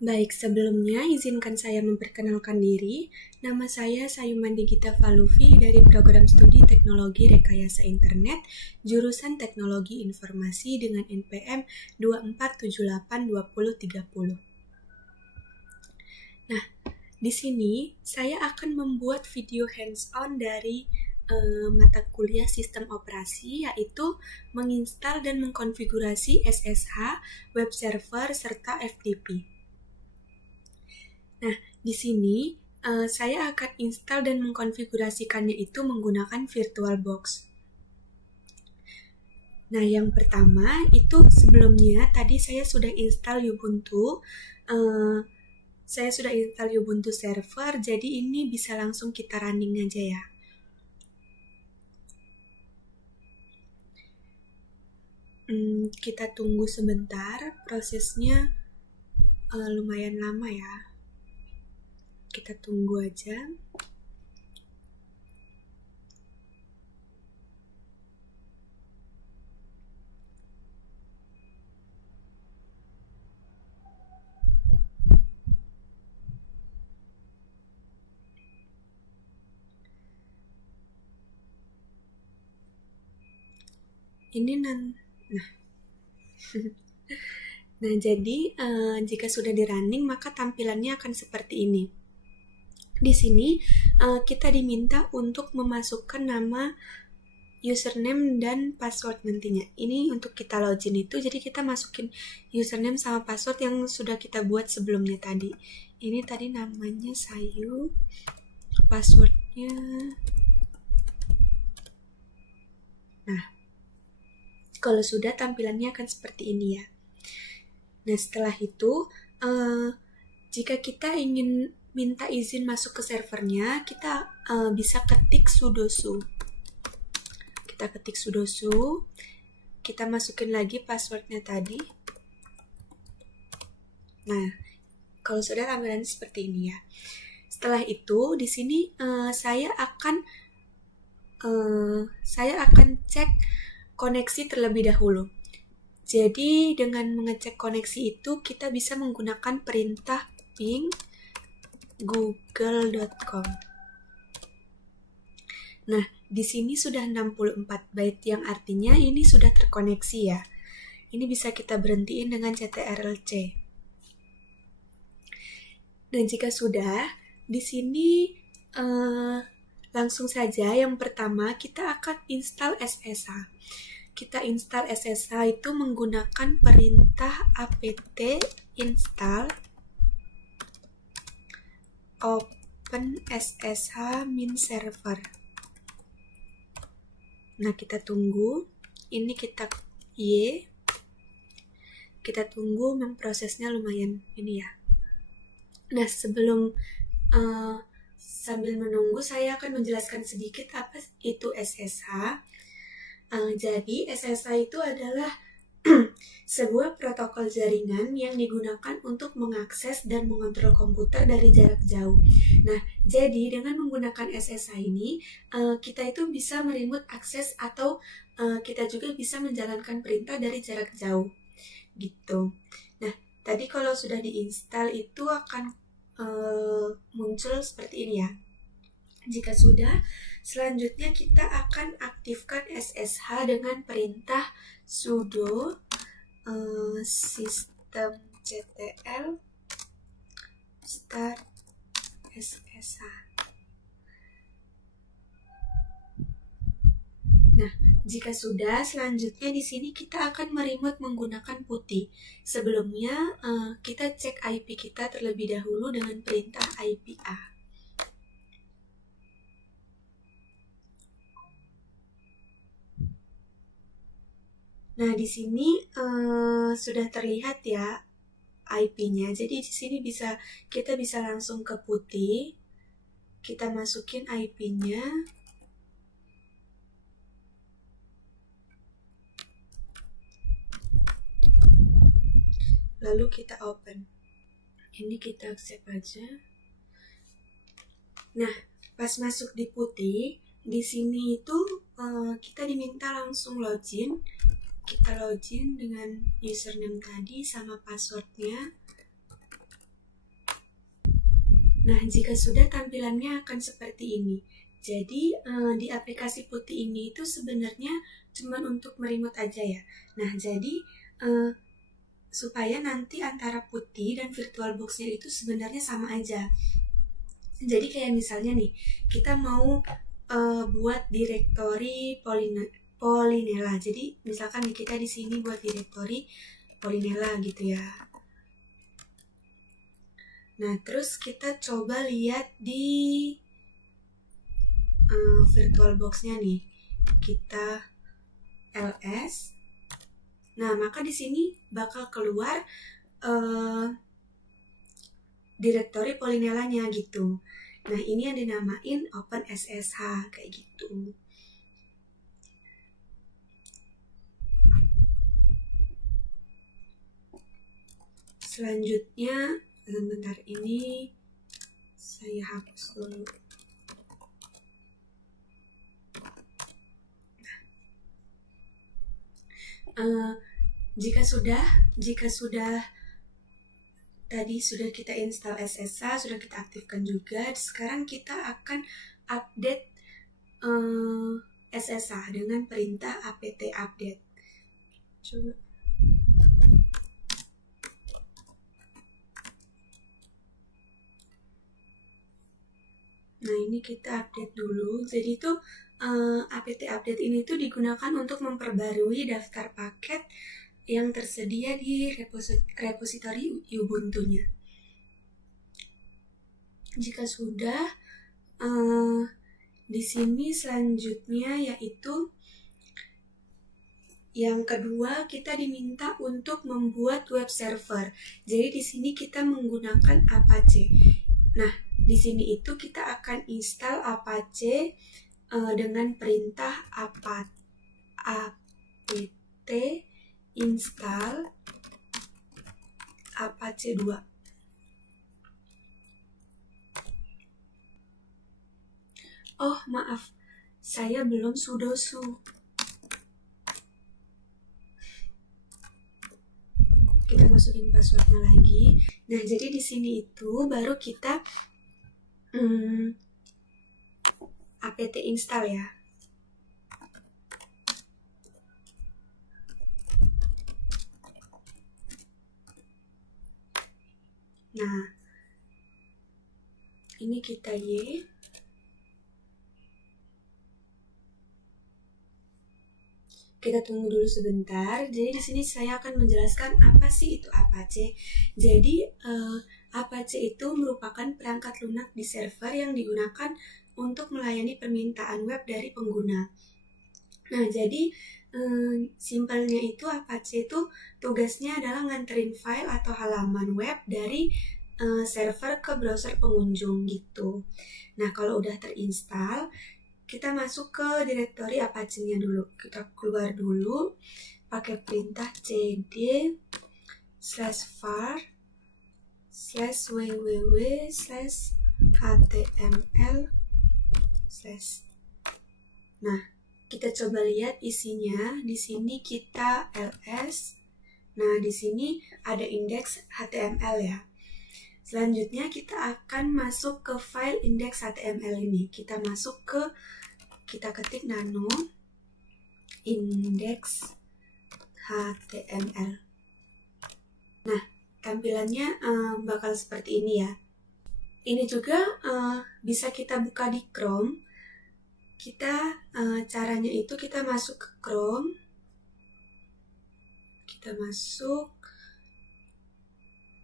Baik, sebelumnya izinkan saya memperkenalkan diri. Nama saya Sayumandi Gita Faluvi dari Program Studi Teknologi Rekayasa Internet, jurusan Teknologi Informasi dengan NPM 24782030. Nah, di sini saya akan membuat video hands-on dari mata kuliah sistem operasi, yaitu menginstal dan mengkonfigurasi SSH, web server, serta FTP. Nah, di sini saya akan install dan mengkonfigurasikannya itu menggunakan VirtualBox. Nah, yang pertama itu sebelumnya tadi saya sudah install Ubuntu. Saya sudah install Ubuntu server, jadi ini bisa langsung kita running aja ya. Kita tunggu sebentar, prosesnya lumayan lama ya. Kita tunggu aja. Ini nah jadi jika sudah di running maka tampilannya akan seperti ini. Di sini kita diminta untuk memasukkan nama, username dan password nantinya. Ini untuk kita login itu, jadi kita masukin username sama password yang sudah kita buat sebelumnya tadi. Ini tadi namanya Sayu, passwordnya. Nah, kalau sudah tampilannya akan seperti ini ya. Nah, setelah itu jika kita ingin minta izin masuk ke servernya, kita bisa ketik sudoku. Kita ketik sudoku, kita masukin lagi passwordnya tadi. Nah, kalau sudah tampilannya seperti ini ya. Setelah itu, di sini saya akan cek koneksi terlebih dahulu. Jadi dengan mengecek koneksi itu kita bisa menggunakan perintah ping google.com. Nah, di sini sudah 64 byte yang artinya ini sudah terkoneksi ya. Ini bisa kita berhentiin dengan CTRL-C. Dan jika sudah, di sini langsung saja yang pertama kita akan install SSH. Kita install SSH itu menggunakan perintah apt install open SSH min server. Nah, kita tunggu. Ini kita kita tunggu, memang prosesnya lumayan ini ya. Nah, sebelum sambil menunggu saya akan menjelaskan sedikit apa itu SSH. Jadi SSH itu adalah sebuah protokol jaringan yang digunakan untuk mengakses dan mengontrol komputer dari jarak jauh. Nah, jadi dengan menggunakan SSH ini, kita itu bisa meremote akses atau kita juga bisa menjalankan perintah dari jarak jauh, gitu. Nah, tadi kalau sudah diinstal itu akan muncul seperti ini ya. Jika sudah, selanjutnya kita akan aktifkan SSH dengan perintah sudo systemctl start SSH. Nah, jika sudah, selanjutnya di sini kita akan meremote menggunakan putih. Sebelumnya kita cek IP kita terlebih dahulu dengan perintah IPA. Nah, di sini sudah terlihat ya IP-nya. Jadi di sini kita bisa langsung ke putih. Kita masukin IP-nya. Lalu kita open. Ini kita accept aja. Nah, pas masuk di putih, di sini itu kita diminta langsung login. Kita login dengan username tadi sama passwordnya. Nah, jika sudah tampilannya akan seperti ini. Jadi, di aplikasi putih ini itu sebenarnya cuma untuk meremote aja ya. Nah, jadi supaya nanti antara putih dan VirtualBox-nya itu sebenarnya sama aja. Jadi kayak misalnya nih, kita mau buat direktori Polinella. Jadi misalkan nih kita di sini buat direktori Polinella gitu ya. Nah, terus kita coba lihat di VirtualBox-nya nih. Kita ls. Nah, maka di sini bakal keluar direktori Polinella-nya gitu. Nah, ini yang dinamain OpenSSH kayak gitu. Selanjutnya, sebentar ini saya hapus dulu. Jika sudah tadi sudah kita install SSH, sudah kita aktifkan juga, sekarang kita akan update SSH dengan perintah apt update. Coba. Nah, ini kita update dulu. Jadi itu apt update ini tuh digunakan untuk memperbarui daftar paket yang tersedia di repositori Ubuntu-nya. Jika sudah, di sini selanjutnya yaitu yang kedua, kita diminta untuk membuat web server. Jadi di sini kita menggunakan Apache. Nah, di sini itu kita akan install Apache dengan perintah apt install Apache 2. Oh, maaf. Saya belum sudosu. Kita masukin passwordnya lagi. Nah, jadi di sini itu baru kita apt install ya. Nah, ini kita Kita tunggu dulu sebentar. Jadi di sini saya akan menjelaskan apa sih itu Apache. Jadi Apache itu merupakan perangkat lunak di server yang digunakan untuk melayani permintaan web dari pengguna. Nah, jadi simpelnya itu Apache itu tugasnya adalah nganterin file atau halaman web dari server ke browser pengunjung gitu. Nah, kalau udah terinstall, kita masuk ke direktori Apache-nya dulu. Kita keluar dulu pakai perintah cd/var/www/html/ Nah, kita coba lihat isinya. Di sini kita ls. Nah, di sini ada indeks HTML ya. Selanjutnya kita akan masuk ke file indeks HTML ini. Kita ketik nano index HTML. Nah, tampilannya bakal seperti ini ya. Ini juga bisa kita buka di Chrome. Caranya itu kita masuk ke Chrome. Kita masuk.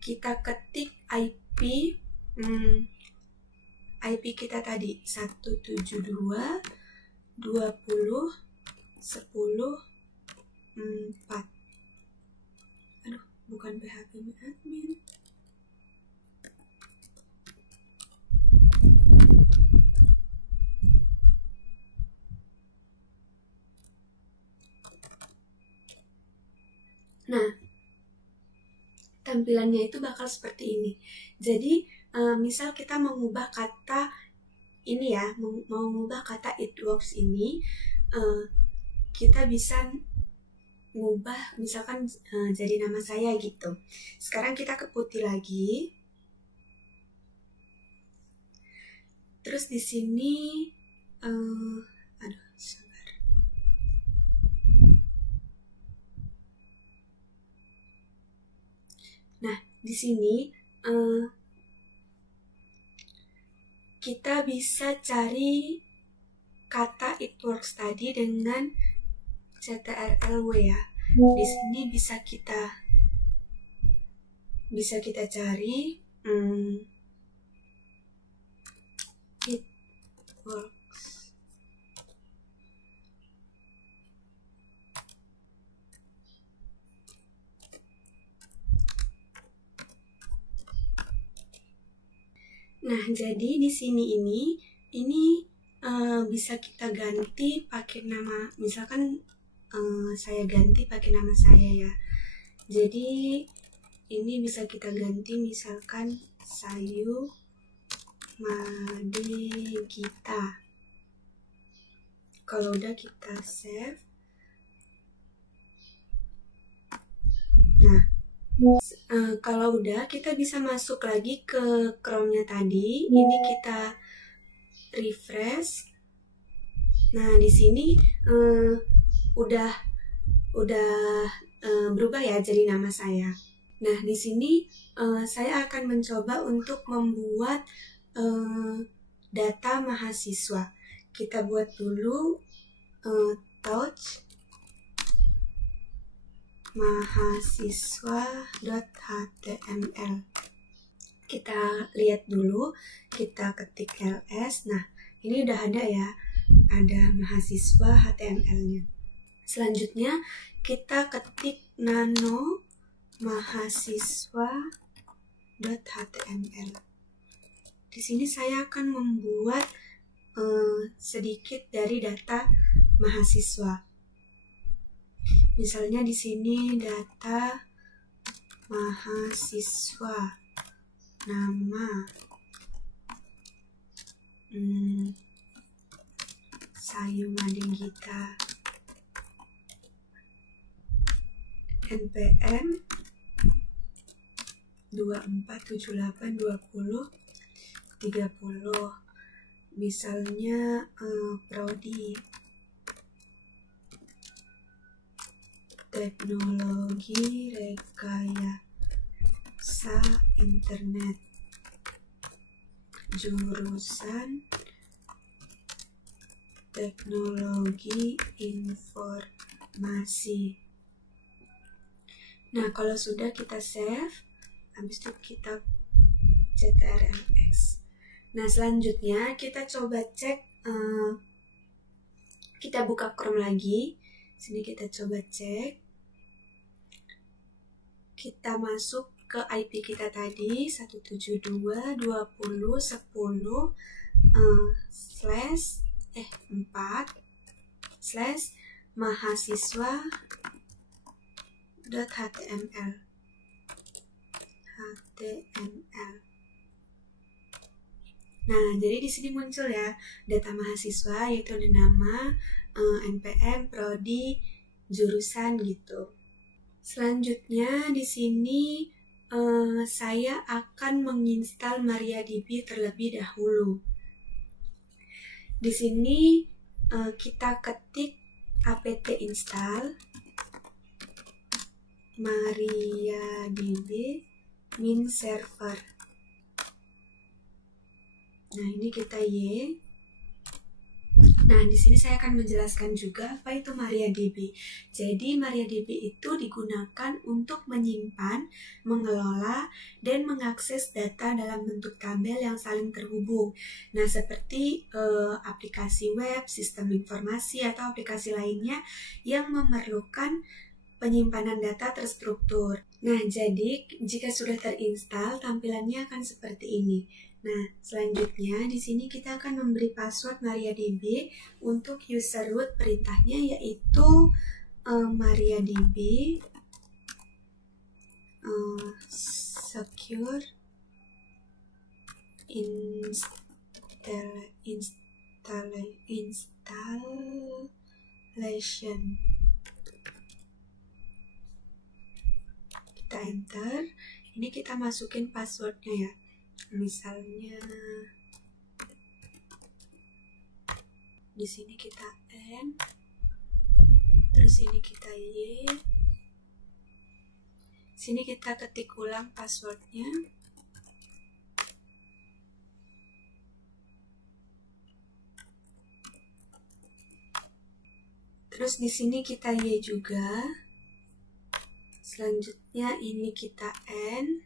Kita ketik IP kita tadi 172.20.10.4. Aduh, bukan PHP admin. Nah, tampilannya itu bakal seperti ini. Jadi, misal kita mengubah kata ini ya, mau mengubah kata it works ini, kita bisa ngubah misalkan jadi nama saya gitu. Sekarang kita ke putih lagi. Terus di sini sabar. Nah, di sini kita bisa cari kata it works tadi dengan CTRL-W ya. Di sini bisa kita cari it works. Nah, jadi di sini ini bisa kita ganti pakai nama, misalkan saya ganti pakai nama saya ya. Jadi ini bisa kita ganti misalkan Sayu Madegita. Kalau udah kita save. Nah, kalau udah kita bisa masuk lagi ke Chrome-nya tadi. Ini kita refresh. Nah, di sini udah berubah ya jadi nama saya. Nah, di sini saya akan mencoba untuk membuat data mahasiswa. Kita buat dulu touch mahasiswa.html. Kita lihat dulu, kita ketik ls. Nah, ini udah ada ya, ada mahasiswa HTML-nya. Selanjutnya kita ketik nano mahasiswa.html. Di sini saya akan membuat sedikit dari data mahasiswa. Misalnya di sini data mahasiswa, nama, Sayu Madegita, NPM 24782030. Misalnya prodi teknologi rekayasa internet, jurusan teknologi informasi. Nah, kalau sudah kita save, habis itu kita CTRL-X. Nah, selanjutnya kita coba cek, kita buka Chrome lagi. Sini kita coba cek. Kita masuk ke IP kita tadi 172.10/4/mahasiswa.html. Nah, jadi di sini muncul ya data mahasiswa, yaitu ada nama, NPM, prodi, jurusan gitu. Selanjutnya di sini saya akan menginstal MariaDB terlebih dahulu. Di sini kita ketik apt install MariaDB min server. Nah, ini kita Y. Nah, di sini saya akan menjelaskan juga apa itu MariaDB. Jadi, MariaDB itu digunakan untuk menyimpan, mengelola, dan mengakses data dalam bentuk tabel yang saling terhubung. Nah, seperti aplikasi web, sistem informasi, atau aplikasi lainnya yang memerlukan penyimpanan data terstruktur. Nah, jadi jika sudah terinstal, tampilannya akan seperti ini. Nah, selanjutnya di sini kita akan memberi password MariaDB untuk user root. Perintahnya yaitu MariaDB secure installation. Kita enter. Ini kita masukin passwordnya ya. Misalnya Di sini kita N, terus ini kita Y. Sini kita ketik ulang passwordnya. Terus di sini kita Y juga. Selanjutnya ini kita N.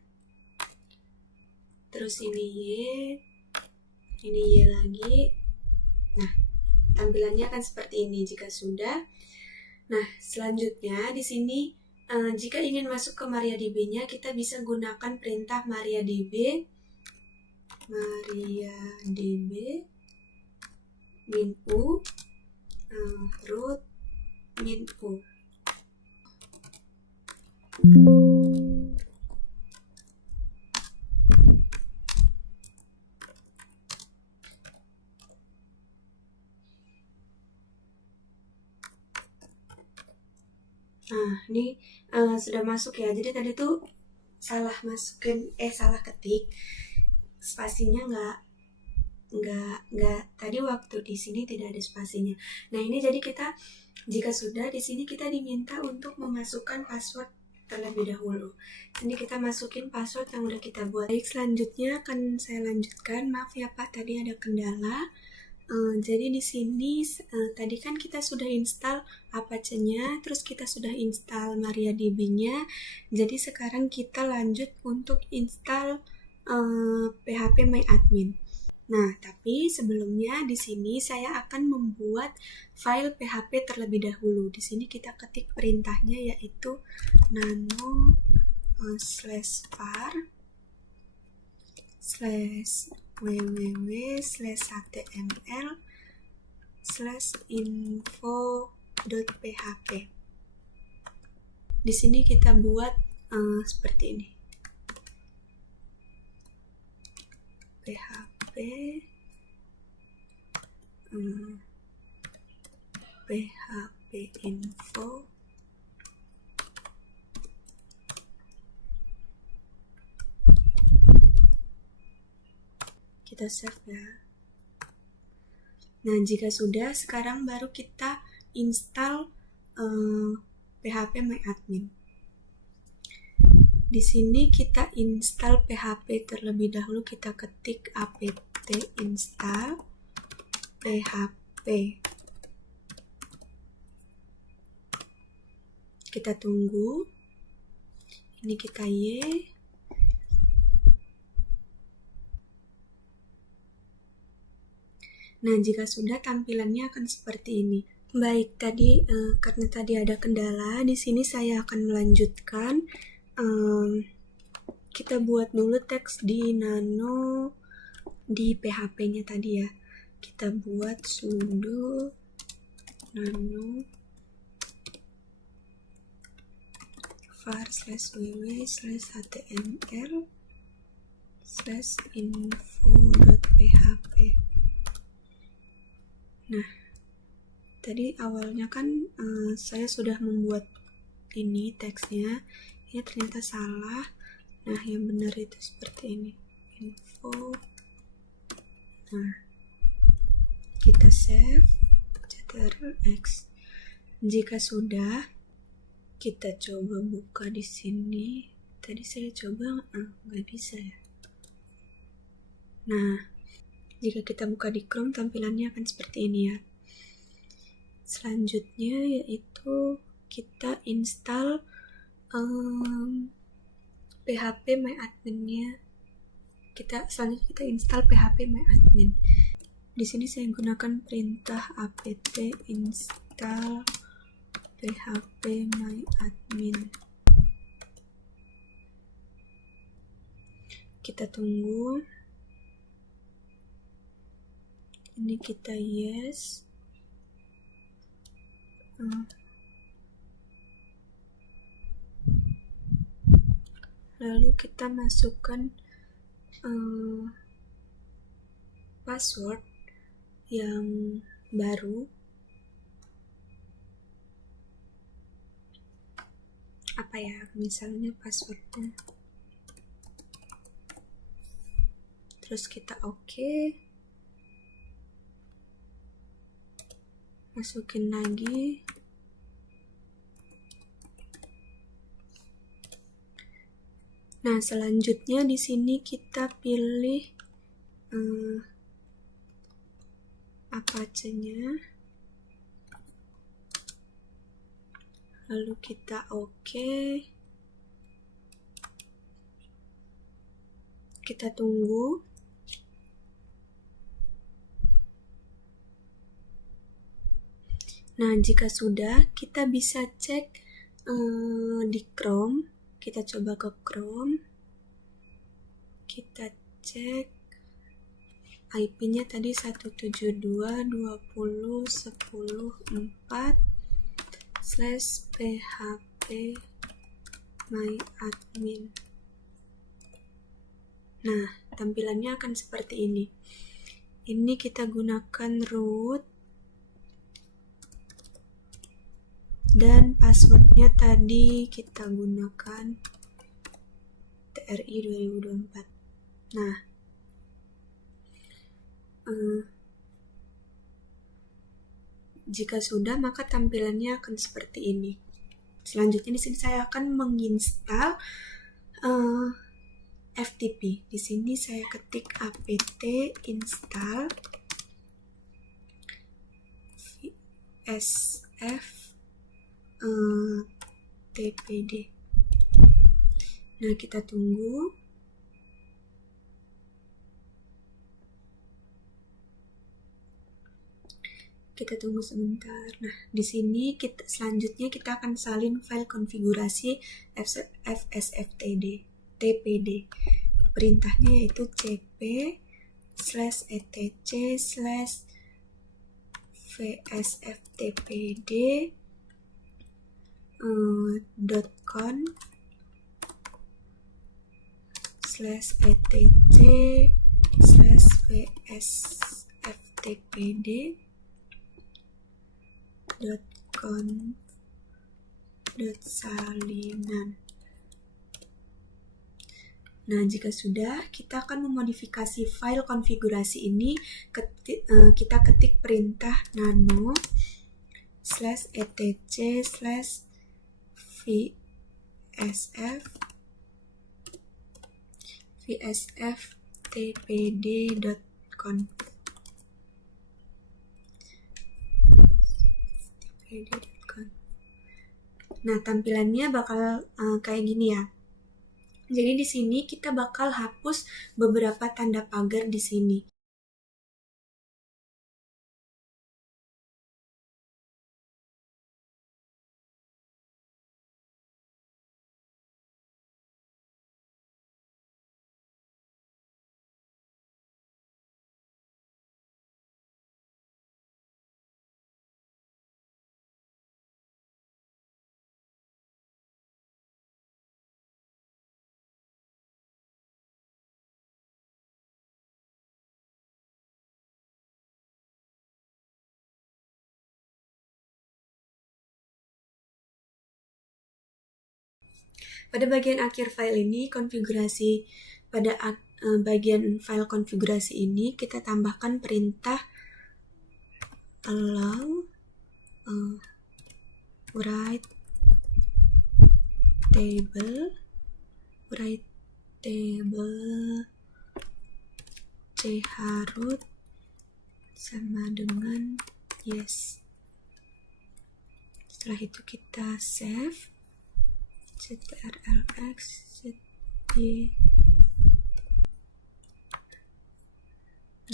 Terus ini Y lagi. Nah, tampilannya akan seperti ini jika sudah. Nah, selanjutnya di sini jika ingin masuk ke MariaDB-nya, kita bisa gunakan perintah MariaDB min u root min u. Nah, ini sudah masuk ya. Jadi tadi tuh salah ketik. Spasinya nggak tadi waktu di sini tidak ada spasinya. Nah, ini jadi kita jika sudah di sini kita diminta untuk memasukkan password terlebih dahulu. Ini kita masukin password yang udah kita buat. Baik, selanjutnya akan saya lanjutkan. Maaf ya Pak, tadi ada kendala. Jadi di sini tadi kan kita sudah install Apache-nya, terus kita sudah install MariaDB-nya. Jadi sekarang kita lanjut untuk install PHP MyAdmin. Nah, tapi sebelumnya di sini saya akan membuat file PHP terlebih dahulu. Di sini kita ketik perintahnya yaitu nano /var www/html/info.php. Di sini kita buat seperti ini. PHP info kita save ya. Nah, jika sudah, sekarang baru kita install PHP MyAdmin. Di sini kita install PHP terlebih dahulu, kita ketik apt install PHP. Kita tunggu. Ini kita Y. Nah, jika sudah, tampilannya akan seperti ini. Baik, tadi karena tadi ada kendala, di sini saya akan melanjutkan. Kita buat dulu teks di nano di PHP-nya tadi ya. Kita buat sudo nano var/www/html/info.php. Nah, tadi awalnya kan saya sudah membuat ini teksnya, ini ternyata salah. Nah, yang benar itu seperti ini, info. Nah, kita save ctrl+X. Jika sudah, kita coba buka di sini. Tadi saya coba nggak bisa ya. Nah, jika kita buka di Chrome, tampilannya akan seperti ini ya. Selanjutnya yaitu kita install PHP MyAdmin-nya. Selanjutnya kita install PHP MyAdmin. Di sini saya gunakan perintah apt install PHP MyAdmin. Kita tunggu. Ini kita yes. Lalu kita masukkan password yang baru. Apa ya, misalnya passwordnya. Terus kita oke. masukin lagi. Nah, selanjutnya di sini kita pilih Apache-nya. Lalu kita oke. Kita tunggu. Nah, jika sudah, kita bisa cek di Chrome. Kita coba ke Chrome. Kita cek IP-nya tadi 172.20.10.4/php-myadmin. Nah, tampilannya akan seperti ini. Ini kita gunakan root. Dan passwordnya tadi kita gunakan TRI 2024. Nah, jika sudah, maka tampilannya akan seperti ini. Selanjutnya di sini saya akan menginstal FTP. Di sini saya ketik apt install vsf tpd. Nah, kita tunggu. Kita tunggu sebentar. Nah, di sini selanjutnya kita akan salin file konfigurasi fsftpd. Perintahnya yaitu cp/etc/etc/vsftpd.conf.salinan. Nah, jika sudah, kita akan memodifikasi file konfigurasi ini. Kita ketik perintah nano /etc/vsftpd.conf. Nah, tampilannya bakal kayak gini ya. Jadi di sini kita bakal hapus beberapa tanda pagar di sini. Pada bagian akhir file ini, bagian file konfigurasi ini kita tambahkan perintah allow write table charut sama dengan yes. Setelah itu kita save ctrlx y.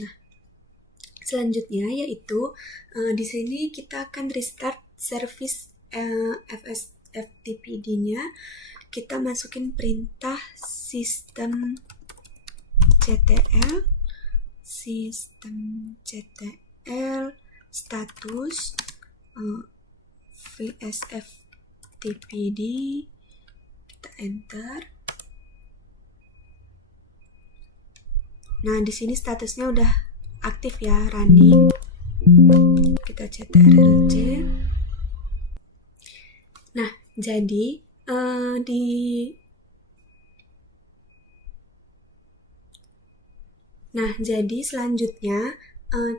Nah, selanjutnya yaitu di sini kita akan restart service FTPD-nya. Kita masukin perintah systemctl status vsftpd. Kita enter. Nah, di sini statusnya udah aktif ya, running. Kita ctrlc. Nah, jadi jadi selanjutnya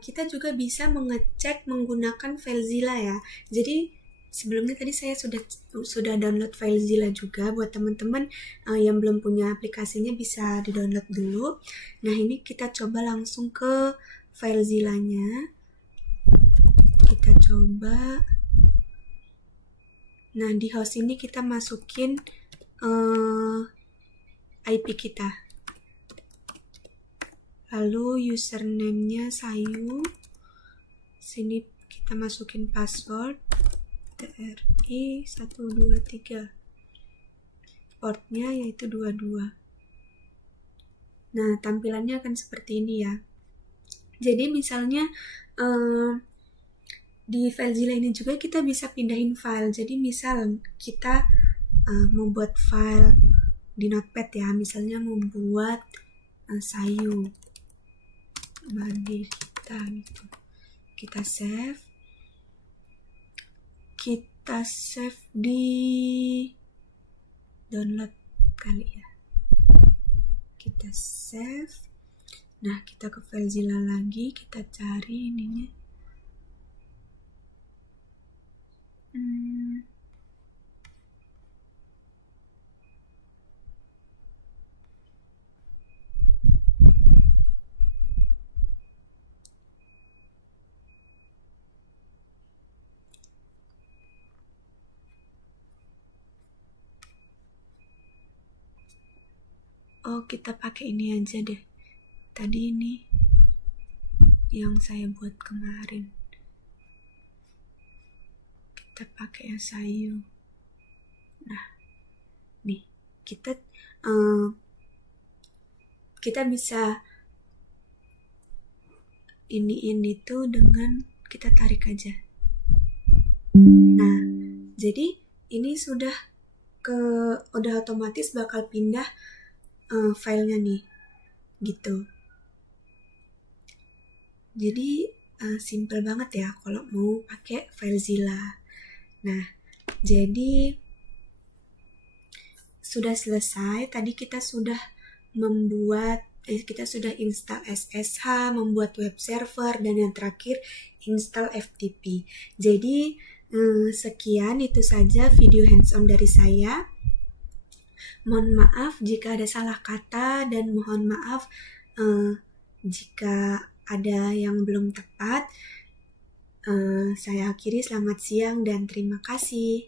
kita juga bisa mengecek menggunakan FileZilla ya. Jadi sebelumnya tadi saya sudah download FileZilla juga. Buat teman-teman yang belum punya aplikasinya bisa di-download dulu. Nah, ini kita coba langsung ke FileZilla-nya. Kita coba. Nah, di host ini kita masukin IP kita. Lalu username-nya Sayu. Sini kita masukin password TRI123. Portnya yaitu 22. Nah, tampilannya akan seperti ini ya. Jadi misalnya di FileZilla ini juga kita bisa pindahin file. Jadi misal kita membuat file di Notepad ya, misalnya membuat Sayu bagi kita gitu. Kita save di download kali ya. Kita save. Nah, kita ke FileZilla lagi, kita cari ininya. Oh, kita pakai ini aja deh. Tadi ini yang saya buat kemarin. Kita pakai yang Sayu. Nah, nih kita bisa ini tuh dengan kita tarik aja. Nah, jadi ini sudah otomatis bakal pindah filenya nih, gitu. Jadi simple banget ya kalau mau pakai FileZilla. Nah, jadi sudah selesai. Tadi kita sudah kita sudah install SSH, membuat web server, dan yang terakhir install FTP. Jadi sekian itu saja video hands-on dari saya. Mohon maaf jika ada salah kata dan mohon maaf jika ada yang belum tepat. Saya akhiri, selamat siang dan terima kasih.